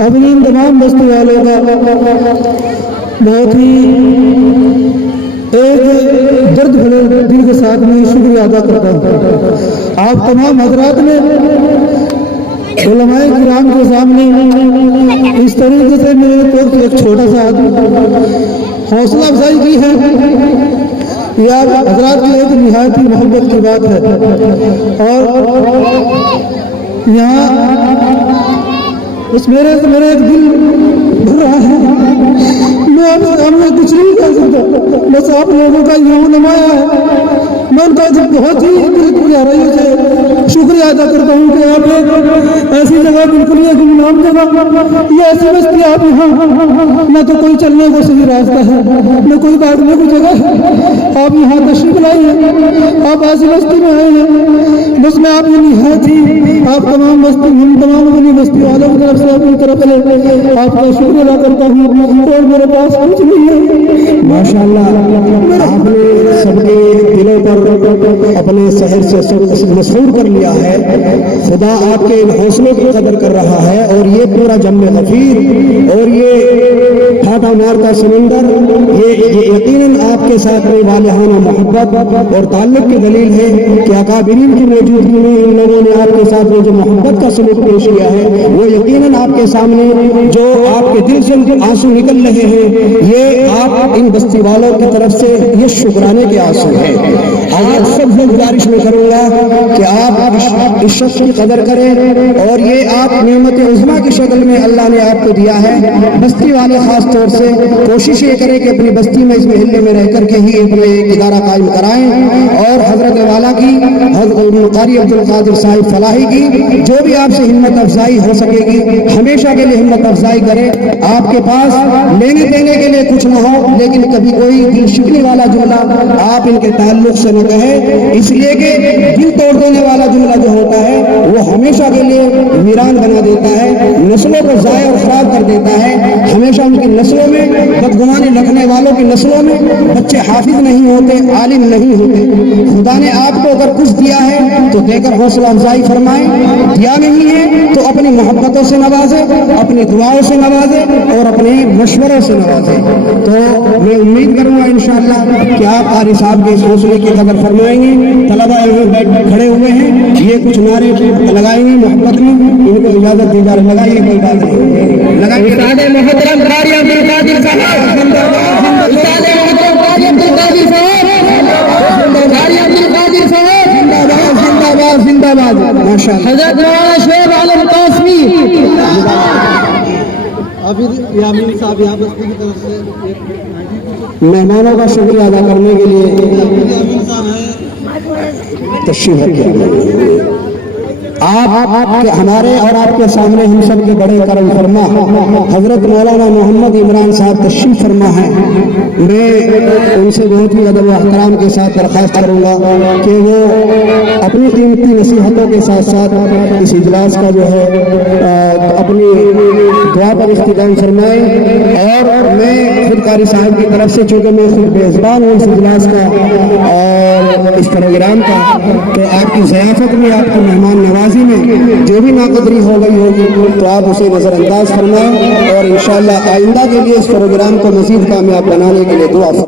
अपनी इन तमाम बस्ती वालों का बहुत ही एक दर्द भरे दिल के साथ में शुक्रिया अदा करता हूँ। आप तमाम हजरात ने उलमाए किराम के सामने इस तरीके से मेरे को एक छोटा सा हौसला अफजाई की है। यह आप हजरात की एक निहायत ही मोहब्बत की बात है। और यहाँ उस मेरे एक दिल भर रहा है। मैं आपके सामने कुछ नहीं कर सकता, बस आप लोगों का यूं नमाया है। मैं उनका बहुत ही गहराइयों से शुक्रिया अदा करता हूँ कि आप एक ऐसी जगह बिल्कुल ही गुमनाम जगह, ये ऐसी बस्ती आप यहाँ न तो कोई चलने को सही रास्ता है न कोई बैठने की जगह है। आप यहाँ तशरीफ लाई है, आप ऐसी बस्ती में आए हैं। बस मैं आपकी निहायत ही आप तमाम बस्ती हम तमाम अपनी बस्ती वालों की तरफ से अपनी तरफ से आपका शुक्रिया अदा करता हूँ। और मेरे पास कुछ नहीं है। माशाअल्लाह, आपने सबके दिलों पर अपने शहर से मशहूर कर लिया है। खुदा आपके इन हौसलों की कदर कर रहा है। और ये पूरा जम्मे गफीर और ये फाटा मार का समंदर, ये यकीनन आपके साथ में वालिहाना मोहब्बत और ताल्लुक की दलील है कि अकाबिरीन की मौजूदगी में इन लोगों ने आपके साथ में जो मोहब्बत का सलूक पेश किया है, वो यकीनन आपके सामने जो आपके दिल से आंसू निकल रहे हैं, ये आप इन बस्ती वालों की तरफ से ये शुक्राने के आंसू हैं। आज सबसे गुजारिश में करूंगा कि आप इस शख्स की कदर करें। और ये आप नेमत उज़्मा की शक्ल में अल्लाह ने आपको दिया है। बस्ती वाले खास तौर से कोशिश ये करें कि अपनी बस्ती में इस महल्ले में रह करके ही अपने एक इदारा कायम कराएं। और हजरत वाला की कारी अब्दुल कादिर साहिब फलाही की जो भी आपसे हिम्मत अफजाई हो सकेगी, हमेशा के लिए हिम्मत अफजाई करें। आपके पास लेने देने के लिए कुछ न हो, लेकिन कभी कोई दिल शिकने वाला जुमला आप इनके ताल्लुक से न कहे, इसलिए कि दिल तोड़ देने वाला जुमला जो होता है वो हमेशा के लिए वीरान बना देता है, नस्लों को ज़ाया और खराब कर देता है। हमेशा उनकी नस्लों में बदगुमानी रखने वालों की नस्लों में बच्चे हाफिज नहीं होते, आलिम नहीं होते। खुदा ने आपको अगर कुछ दिया है तो देकर हौसला अफजाई फरमाए, दिया नहीं है तो अपनी मोहब्बतों से नवाजे, अपनी दुआओं से नवाजे और अपने मशवरों से नवाजे। तो मैं उम्मीद करूंगा इंशाअल्लाह कि आप कारी साहब के इस हौसले की कदर फरमाएंगे। तलबा यहाँ खड़े हुए हैं, ये कुछ नारे लगाएंगे मोहब्बत में, इनको इजाजत दी जा रही, लगाइए कोई बात नहीं, लगाइए। मोहतरम कारी अब्दुल कादिर साहब जिंदाबाद, कारी अब्दुल कादिर साहब जिंदाबाद जिंदाबाद जिंदाबाद। माशाअल्लाह, हज़रत मौलाना शेख आलम कासमी यामीन साहब यहाँ बस्ती की तरफ से मेहमानों का शुक्रिया अदा करने के लिए तशरीफ रखिए। आप हमारे और आपके सामने हम सब के बड़े करम फरमा हजरत मौलाना मोहम्मद इमरान साहब तशरीफ फरमा है। मैं उनसे बहुत ही अदब व एहतराम के साथ दरख्वास्त करूँगा कि वो अपनी कीमती नसीहतों के साथ साथ इस इजलास का जो है अपनी दुआ पर इख्तिताम फरमाएं। और मैं खुद कारी साहब की तरफ से, चूँकि मैं खुद बेज़बान हूँ इस इजलास का और इस प्रोग्राम का, तो आपकी ज़ियाफ़त में, आपकी मेहमान नवाजी में जो भी नाकदरी हो गई होगी तो आप उसे नज़रअंदाज फरमाएं। और इंशाअल्लाह आइंदा के लिए इस प्रोग्राम को मज़ीद कामयाब बनाने के लिए दुआ